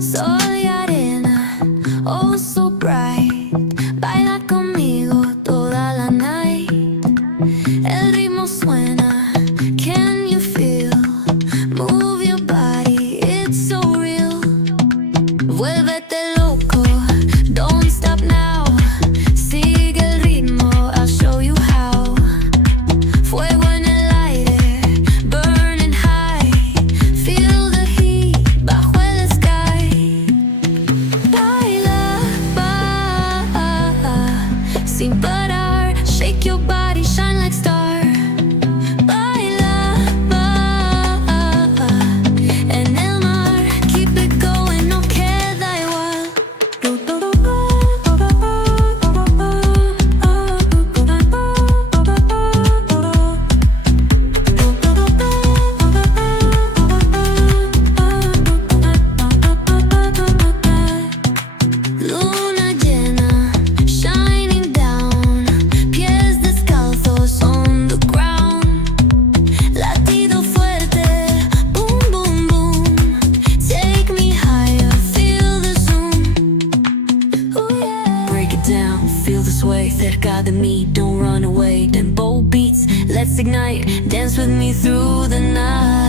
Soy arena, oh so bright. Baila conmigo toda la night. El ritmo suena, can you feel? Move your body, it's so real. Vuélvete loco, don't stop now. Sigue el ritmo, I'll show you how. Fuego en el aire, burning high. Feel the heat bajo el sky. Baila, sin parar. Shake your body, shine like star. Baila, en el mar. Keep it going, no queda igual. Luna llena, shining down. Pies descalzos on the ground. Latido fuerte, boom, boom, boom. Take me higher, feel the zoom. Ooh, yeah. Break it down, feel the sway. Cerca de mí, don't run away. Tempo beats, let's ignite. Dance with me through the night.